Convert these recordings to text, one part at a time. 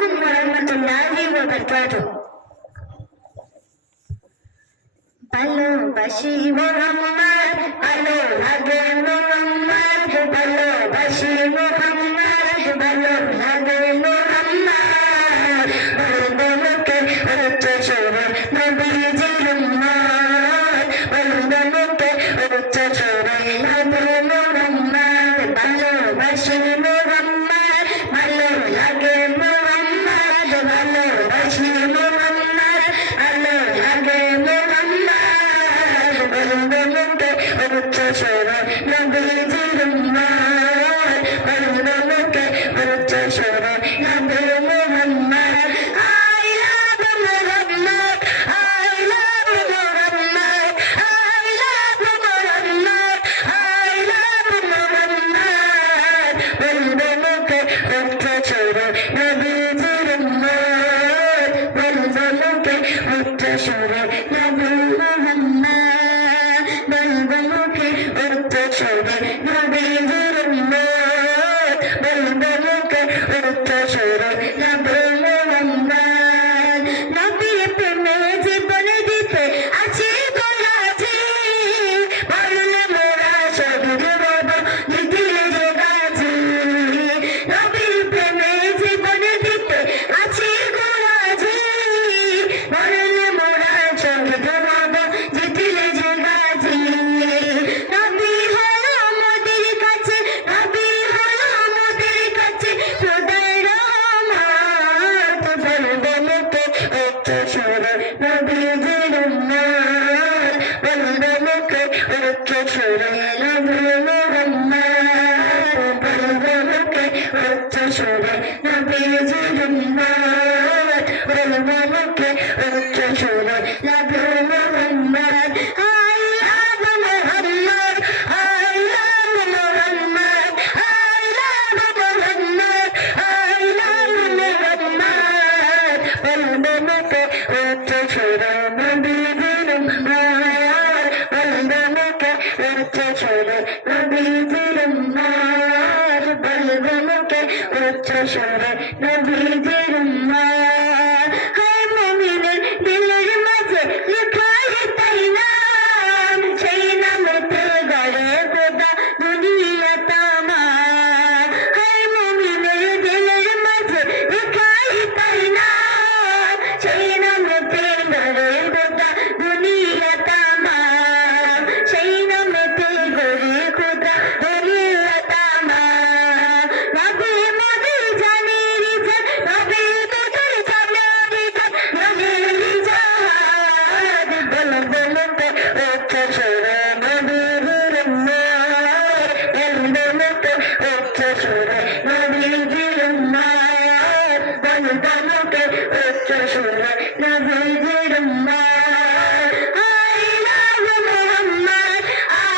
আলাইকুম ওয়া রাহমাতুল্লাহি ওয়া বারাকাতুহু। ভালোবাসি মোহাম্মদ, ভালো লাগে মোহাম্মদ, ভালোবাসি মোহাম্মদ, ভালো লাগে মোহাম্মদ। বলবো মুখে উচ্চ সুরে নবীজির উম্মত, বলবো মুখে উচ্চ সুরে নবী মোহাম্মদ। ভালোবাসি মোহাম্মদ, ভালো লাগে মোহাম্মদ, ভালোবাসি মোহাম্মদ, ভালো লাগে মোহাম্মদ। বলবো মুখে উচ্চ সুরে নবীজির উম্মত, বলবো মুখে উচ্চ সুরে নবী Mohammad. I love Muhammad, I love Muhammad, I love Muhammad, I love Muhammad. বলবো মুখে উচ্চ সুরে নবীজির উম্মত, বলবো মুখে উচ্চ সুরে নবী মোহাম্মদ। বলবো মুখে উচ্চ সুরে নবীজির উম্মত, বলবো মুখে উচ্চ সুরে নবী মোহাম্মদ। নবীর প্রেমে জীবন দিতে আছি গোলাজি, বললে মোরা শহীদ হব দিদিলে যে গাজী। নবীর প্রেমে জীবন দিতে আছি গোলাজি, বললে মোরা শহীদ হব দিদিলে যে গাজী। নবী হলো আমাদের কাছে, নবী হলো আমাদের কাছে খোদার রহমত। বলবো মুখে উচ্চ সুরে নবীজির উম্মত, বলবো মুখে উচ্চ সুরে নবী মোহাম্মদ। বলবো মুখে উচ্চ সুরে নবীজির উম্মত, বলবো মুখে উচ্চ সুরে নবী Mohammad. I love Muhammad, I love Muhammad, I love Muhammad, I love Muhammad. বলবো মুখে উচ্চ সুরে নবীজির উম্মত, বলবো মুখে উচ্চ সুরে নবীজির উম্মত, বলবো মুখে উচ্চ সুরে নবীজির উম্মত। হায় মুমিনের দিলের মাঝে লেখা তাই নাম, সেই নামেতে গড়ে খোদা দুনিয়া তামাম। হায় মুমিনের দিলের মাঝে লেখা তাই নাম, সেই নামেতে গড়ে খোদা দুনিয়া তামাম, সেই নামেতে গড়ে খোদা দুনিয়া তামাম। নবী মোদের জানের জান, নবী মোদের জানের জান, নবীর জাহাদ। বলবো মুখে উচ্চ সুরে নবীজির উম্মত, বলবো মুখে উচ্চ সুরে নবীজির উম্মত, বলবো মুখে উচ্চ সুরে নবীজির উম্মত। I love Muhammad,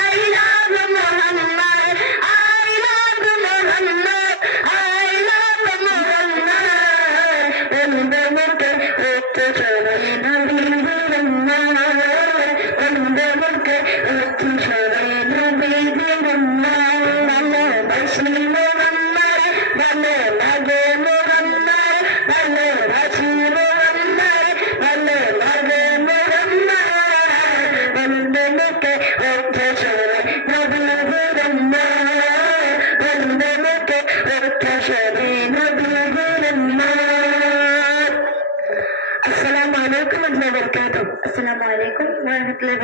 I love Muhammad, I love Muhammad, I love Muhammad. বলবো মুখে উচ্চ সুরে নবীজির উম্মত, বলবো মুখে উচ্চ সুরে নবীজির উম্মত। ভালোবাসি মোহাম্মদ, ভালো লাগে মোহাম্মদ, ভালোবাসি মোহাম্মদ, ভালো লাগে মোহাম্মদ। বলবো মুখে উচ্চ সুরে নবীজির উম্মত, বলবো মুখে উচ্চ সুরে নবীজির উম্মত। আসসালামু আলাইকুম ওয়া রাহমাতুল্লাহি ওয়া বারাকাতুহু। আসসালামু আলাইকুম ওয়া রাহমাতুল্লাহি